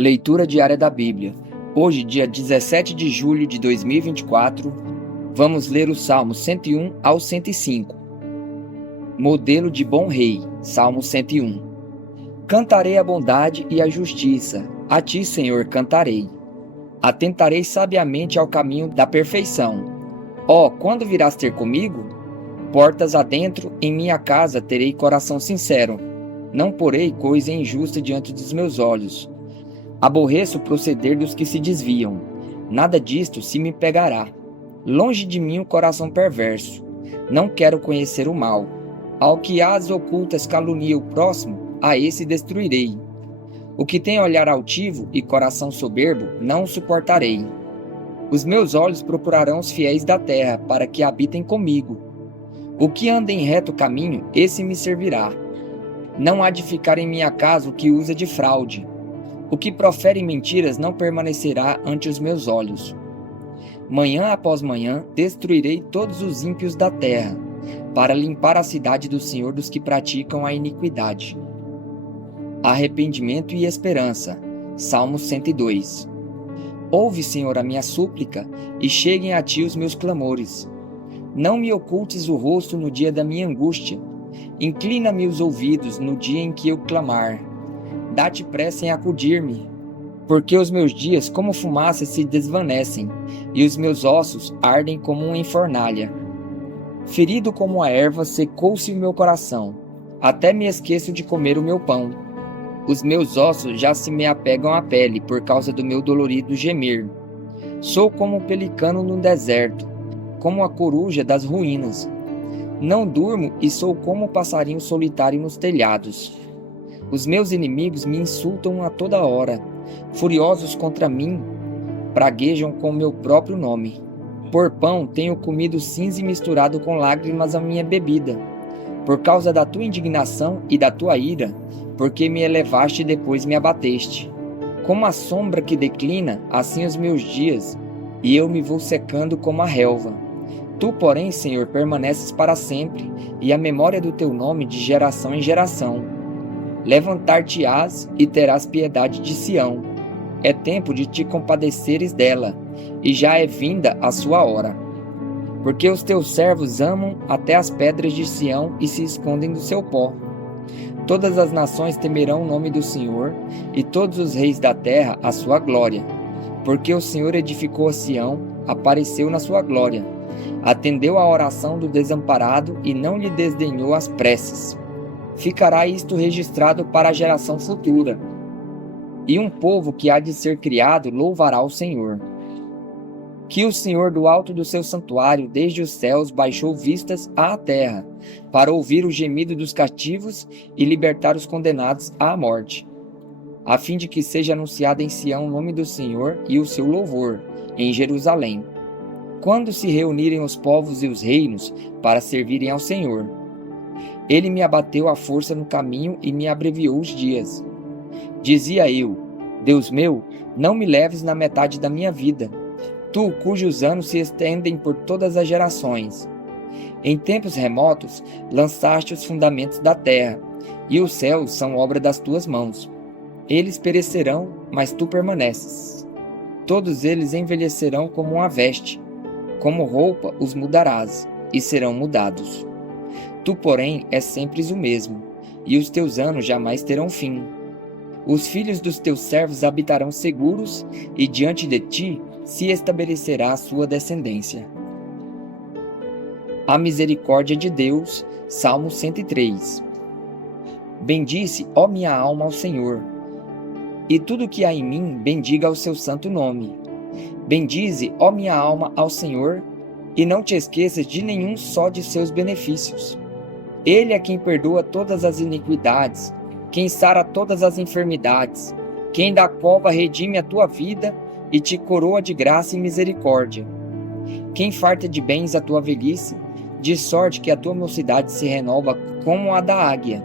Leitura diária da Bíblia. Hoje, dia 17 de julho de 2024, vamos ler os Salmos 101 ao 105. Modelo de bom rei, Salmo 101. Cantarei a bondade e a justiça, a ti, Senhor, cantarei. Atentarei sabiamente ao caminho da perfeição. Quando virás ter comigo? Portas adentro, em minha casa terei coração sincero. Não porei coisa injusta diante dos meus olhos. Aborreço o proceder dos que se desviam. Nada disto se me pegará. Longe de mim o coração perverso. Não quero conhecer o mal. Ao que às ocultas calunia o próximo, a esse destruirei. O que tem olhar altivo e coração soberbo, não o suportarei. Os meus olhos procurarão os fiéis da terra, para que habitem comigo. O que anda em reto caminho, esse me servirá. Não há de ficar em minha casa o que usa de fraude. O que profere mentiras não permanecerá ante os meus olhos. Manhã após manhã destruirei todos os ímpios da terra, para limpar a cidade do Senhor dos que praticam a iniquidade. Arrependimento e esperança. Salmo 102. Ouve, Senhor, a minha súplica, e cheguem a ti os meus clamores. Não me ocultes o rosto no dia da minha angústia. Inclina-me os ouvidos no dia em que eu clamar. Dá-te pressa em acudir-me, porque os meus dias como fumaça se desvanecem, e os meus ossos ardem como uma fornalha. Ferido como a erva, secou-se o meu coração, até me esqueço de comer o meu pão. Os meus ossos já se me apegam à pele, por causa do meu dolorido gemer. Sou como o pelicano no deserto, como a coruja das ruínas. Não durmo e sou como o passarinho solitário nos telhados. Os meus inimigos me insultam a toda hora. Furiosos contra mim, praguejam com meu próprio nome. Por pão tenho comido cinza e misturado com lágrimas a minha bebida. Por causa da tua indignação e da tua ira, porque me elevaste e depois me abateste. Como a sombra que declina, assim os meus dias, e eu me vou secando como a relva. Tu, porém, Senhor, permaneces para sempre, e a memória do teu nome de geração em geração. Levantar-te-ás e terás piedade de Sião. É tempo de te compadeceres dela, e já é vinda a sua hora. Porque os teus servos amam até as pedras de Sião e se escondem do seu pó. Todas as nações temerão o nome do Senhor, e todos os reis da terra a sua glória. Porque o Senhor edificou a Sião, apareceu na sua glória. Atendeu à oração do desamparado e não lhe desdenhou as preces. Ficará isto registrado para a geração futura. E um povo que há de ser criado louvará o Senhor. Que o Senhor do alto do seu santuário, desde os céus, baixou vistas à terra, para ouvir o gemido dos cativos e libertar os condenados à morte, a fim de que seja anunciado em Sião o nome do Senhor e o seu louvor, em Jerusalém. Quando se reunirem os povos e os reinos para servirem ao Senhor. Ele me abateu à força no caminho e me abreviou os dias. Dizia eu, Deus meu, não me leves na metade da minha vida, tu cujos anos se estendem por todas as gerações. Em tempos remotos lançaste os fundamentos da terra, e os céus são obra das tuas mãos. Eles perecerão, mas tu permaneces. Todos eles envelhecerão como uma veste, como roupa os mudarás, e serão mudados. Tu, porém, és sempre o mesmo, e os teus anos jamais terão fim. Os filhos dos teus servos habitarão seguros, e diante de ti se estabelecerá a sua descendência. A misericórdia de Deus, Salmo 103. Bendize, ó minha alma, ao Senhor, e tudo que há em mim bendiga ao seu santo nome. Bendize, ó minha alma, ao Senhor, e não te esqueças de nenhum só de seus benefícios. Ele é quem perdoa todas as iniquidades, quem sara todas as enfermidades, quem da cova redime a tua vida e te coroa de graça e misericórdia. Quem farta de bens a tua velhice, de sorte que a tua mocidade se renova como a da águia.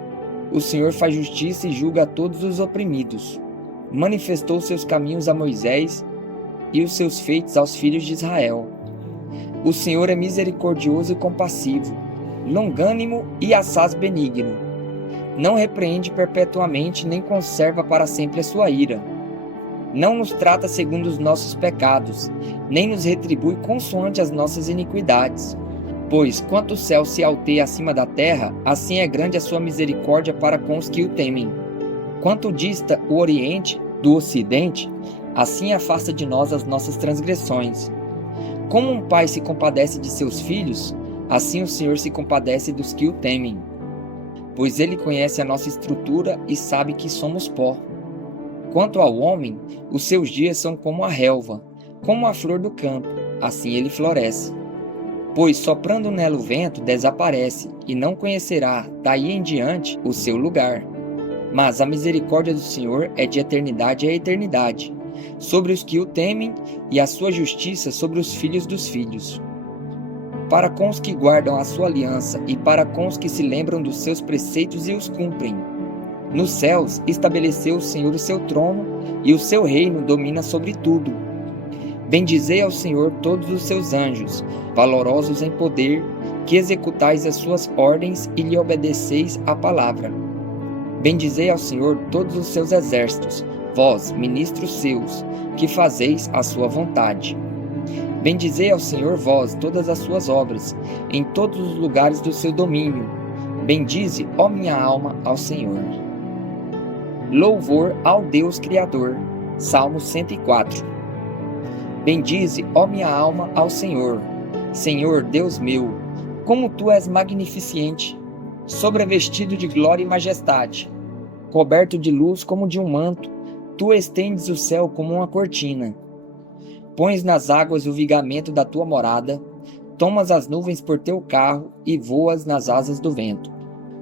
O Senhor faz justiça e julga a todos os oprimidos. Manifestou seus caminhos a Moisés e os seus feitos aos filhos de Israel. O Senhor é misericordioso e compassivo, longânimo e assaz benigno. Não repreende perpetuamente, nem conserva para sempre a sua ira. Não nos trata segundo os nossos pecados, nem nos retribui consoante as nossas iniquidades. Pois, quanto o céu se alteia acima da terra, assim é grande a sua misericórdia para com os que o temem. Quanto dista o Oriente do Ocidente, assim afasta de nós as nossas transgressões. Como um pai se compadece de seus filhos, assim o Senhor se compadece dos que o temem. Pois ele conhece a nossa estrutura e sabe que somos pó. Quanto ao homem, os seus dias são como a relva, como a flor do campo, assim ele floresce. Pois soprando nela o vento desaparece, e não conhecerá, daí em diante, o seu lugar. Mas a misericórdia do Senhor é de eternidade a eternidade, sobre os que o temem, e a sua justiça sobre os filhos dos filhos. Para com os que guardam a sua aliança, e para com os que se lembram dos seus preceitos e os cumprem. Nos céus estabeleceu o Senhor o seu trono, e o seu reino domina sobre tudo. Bendizei ao Senhor todos os seus anjos, valorosos em poder, que executais as suas ordens e lhe obedeceis a palavra. Bendizei ao Senhor todos os seus exércitos, vós, ministros seus, que fazeis a sua vontade. Bendizei ao Senhor vós todas as suas obras, em todos os lugares do seu domínio. Bendize, ó minha alma, ao Senhor. Louvor ao Deus Criador. Salmo 104. Bendize, ó minha alma, ao Senhor. Senhor, Deus meu, como tu és magnificente, sobrevestido de glória e majestade. Coberto de luz como de um manto, tu estendes o céu como uma cortina. Pões nas águas o vigamento da tua morada, tomas as nuvens por teu carro e voas nas asas do vento.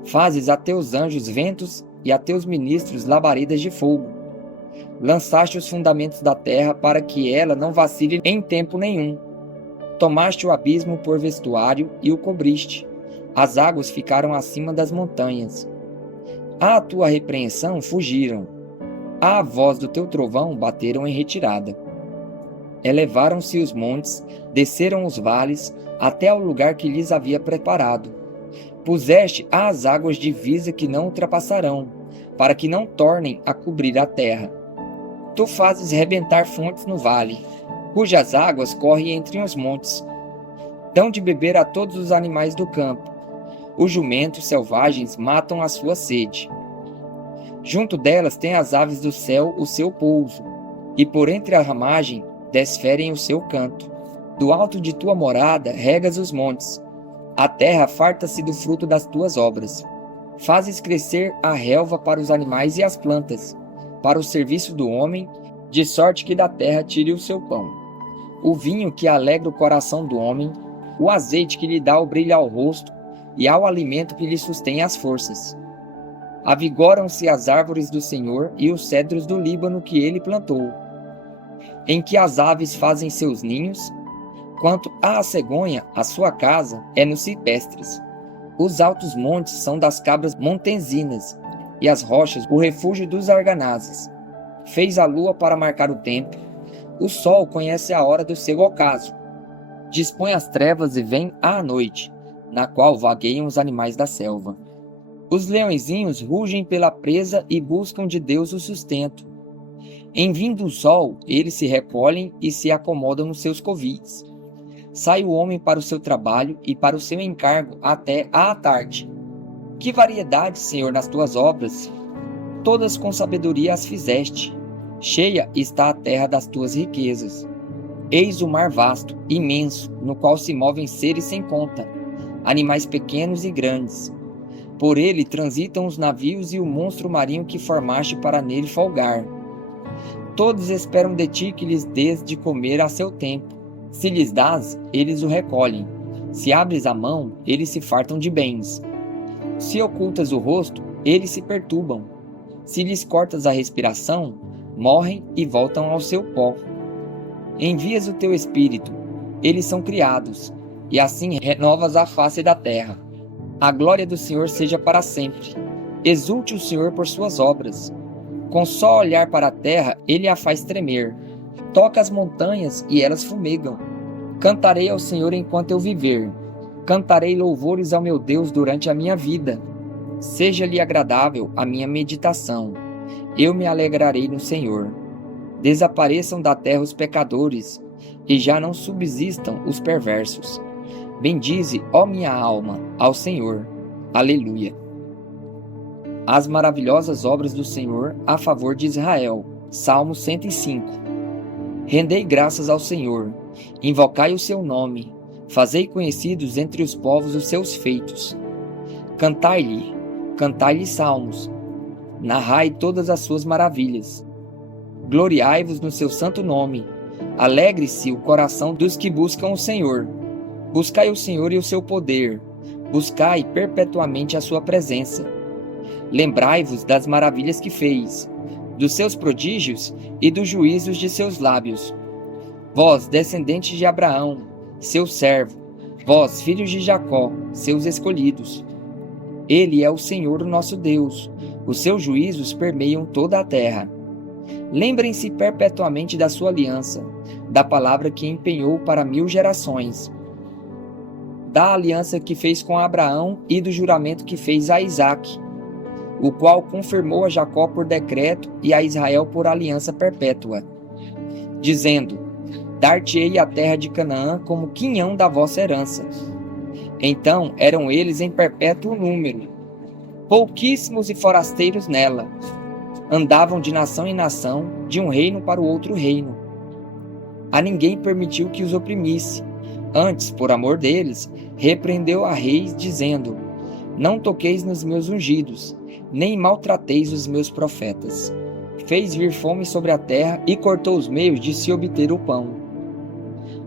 Fazes a teus anjos ventos e a teus ministros labaredas de fogo. Lançaste os fundamentos da terra para que ela não vacile em tempo nenhum. Tomaste o abismo por vestuário e o cobriste. As águas ficaram acima das montanhas. À tua repreensão fugiram. À voz do teu trovão bateram em retirada. Elevaram-se os montes, desceram os vales, até ao lugar que lhes havia preparado. Puseste às águas divisa que não ultrapassarão, para que não tornem a cobrir a terra. Tu fazes rebentar fontes no vale, cujas águas correm entre os montes. Dão de beber a todos os animais do campo. Os jumentos selvagens matam a sua sede. Junto delas têm as aves do céu o seu pouso, e por entre a ramagem desferem o seu canto. Do alto de tua morada regas os montes. A terra farta-se do fruto das tuas obras. Fazes crescer a relva para os animais e as plantas, para o serviço do homem, de sorte que da terra tire o seu pão. O vinho que alegra o coração do homem, o azeite que lhe dá o brilho ao rosto, e ao alimento que lhe sustém as forças. Avigoram-se as árvores do Senhor e os cedros do Líbano que ele plantou, em que as aves fazem seus ninhos, quanto à cegonha, a sua casa é nos cipestres. Os altos montes são das cabras montenzinas, e as rochas o refúgio dos arganazes. Fez a lua para marcar o tempo, o sol conhece a hora do seu ocaso. Dispõe as trevas e vem a noite, na qual vagueiam os animais da selva. Os leõezinhos rugem pela presa e buscam de Deus o sustento. Em vindo o sol, eles se recolhem e se acomodam nos seus covis. Sai o homem para o seu trabalho e para o seu encargo até à tarde. Que variedade, Senhor, nas tuas obras! Todas com sabedoria as fizeste. Cheia está a terra das tuas riquezas. Eis o mar vasto, imenso, no qual se movem seres sem conta, animais pequenos e grandes. Por ele transitam os navios e o monstro marinho que formaste para nele folgar. Todos esperam de ti que lhes dês de comer a seu tempo. Se lhes dás, eles o recolhem. Se abres a mão, eles se fartam de bens. Se ocultas o rosto, eles se perturbam. Se lhes cortas a respiração, morrem e voltam ao seu pó. Envias o teu espírito, eles são criados, e assim renovas a face da terra. A glória do Senhor seja para sempre. Exulte o Senhor por suas obras. Com só olhar para a terra, ele a faz tremer. Toca as montanhas e elas fumegam. Cantarei ao Senhor enquanto eu viver. Cantarei louvores ao meu Deus durante a minha vida. Seja-lhe agradável a minha meditação. Eu me alegrarei no Senhor. Desapareçam da terra os pecadores, e já não subsistam os perversos. Bendize, ó minha alma, ao Senhor. Aleluia. As maravilhosas obras do Senhor a favor de Israel. Salmo 105. Rendei graças ao Senhor, invocai o seu nome, fazei conhecidos entre os povos os seus feitos. Cantai-lhe salmos, narrai todas as suas maravilhas. Gloriai-vos no seu santo nome, alegre-se o coração dos que buscam o Senhor. Buscai o Senhor e o seu poder, buscai perpetuamente a sua presença. Lembrai-vos das maravilhas que fez, dos seus prodígios e dos juízos de seus lábios. Vós, descendentes de Abraão, seu servo, vós, filhos de Jacó, seus escolhidos. Ele é o Senhor, o nosso Deus, os seus juízos permeiam toda a terra. Lembrem-se perpetuamente da sua aliança, da palavra que empenhou para 1000 gerações, da aliança que fez com Abraão e do juramento que fez a Isaque, o qual confirmou a Jacó por decreto e a Israel por aliança perpétua, dizendo: Dar-te-ei a terra de Canaã como quinhão da vossa herança. Então eram eles em perpétuo número, pouquíssimos e forasteiros nela. Andavam de nação em nação, de um reino para o outro reino. A ninguém permitiu que os oprimisse. Antes, por amor deles, repreendeu a reis, dizendo: Não toqueis nos meus ungidos, nem maltrateis os meus profetas. Fez vir fome sobre a terra e cortou os meios de se obter o pão.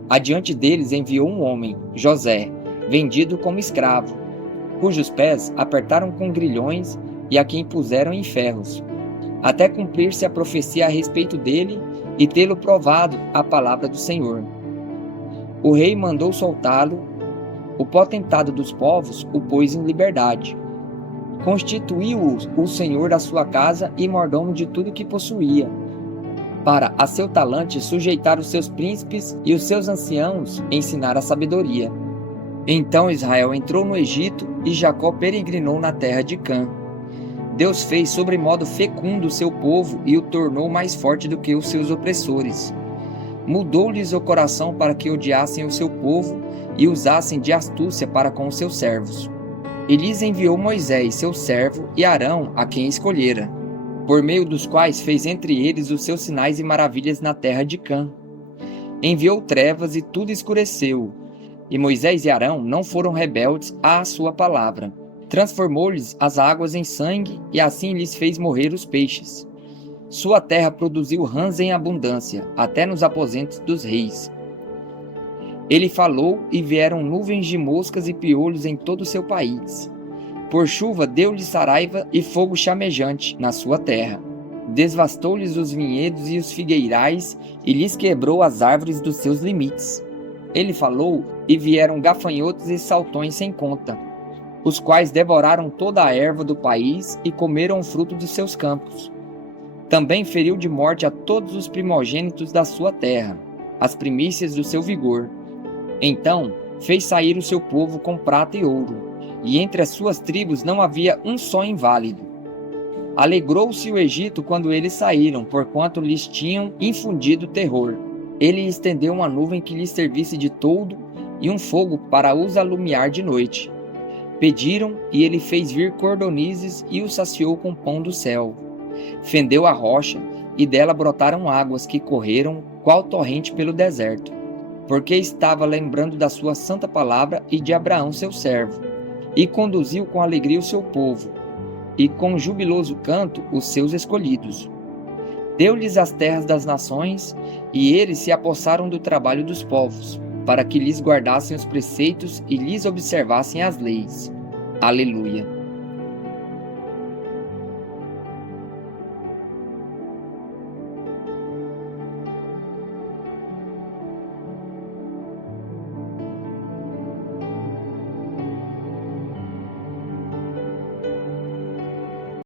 Adiante deles enviou um homem, José, vendido como escravo, cujos pés apertaram com grilhões e a quem puseram em ferros, até cumprir-se a profecia a respeito dele e tê-lo provado a palavra do Senhor. O rei mandou soltá-lo, o potentado dos povos o pôs em liberdade. Constituiu-o o senhor da sua casa e mordomo de tudo que possuía, para a seu talante sujeitar os seus príncipes e os seus anciãos ensinar a sabedoria. Então Israel entrou no Egito e Jacó peregrinou na terra de Cã. Deus fez sobremodo fecundo o seu povo e o tornou mais forte do que os seus opressores. Mudou-lhes o coração para que odiassem o seu povo e usassem de astúcia para com os seus servos. E lhes enviou Moisés, seu servo, e Arão, a quem escolhera, por meio dos quais fez entre eles os seus sinais e maravilhas na terra de Cã. Enviou trevas e tudo escureceu, e Moisés e Arão não foram rebeldes à sua palavra. Transformou-lhes as águas em sangue, e assim lhes fez morrer os peixes. Sua terra produziu rãs em abundância, até nos aposentos dos reis. Ele falou, e vieram nuvens de moscas e piolhos em todo o seu país. Por chuva deu-lhes saraiva e fogo chamejante na sua terra. Desvastou-lhes os vinhedos e os figueirais, e lhes quebrou as árvores dos seus limites. Ele falou, e vieram gafanhotos e saltões sem conta, os quais devoraram toda a erva do país e comeram o fruto de seus campos. Também feriu de morte a todos os primogênitos da sua terra, as primícias do seu vigor. Então fez sair o seu povo com prata e ouro, e entre as suas tribos não havia um só inválido. Alegrou-se o Egito quando eles saíram, porquanto lhes tinham infundido terror. Ele estendeu uma nuvem que lhes servisse de toldo e um fogo para os alumiar de noite. Pediram, e ele fez vir cordonizes e os saciou com pão do céu. Fendeu a rocha, e dela brotaram águas que correram qual torrente pelo deserto, porque estava lembrando da sua santa palavra e de Abraão seu servo, e conduziu com alegria o seu povo, e com jubiloso canto os seus escolhidos. Deu-lhes as terras das nações, e eles se apossaram do trabalho dos povos, para que lhes guardassem os preceitos e lhes observassem as leis. Aleluia.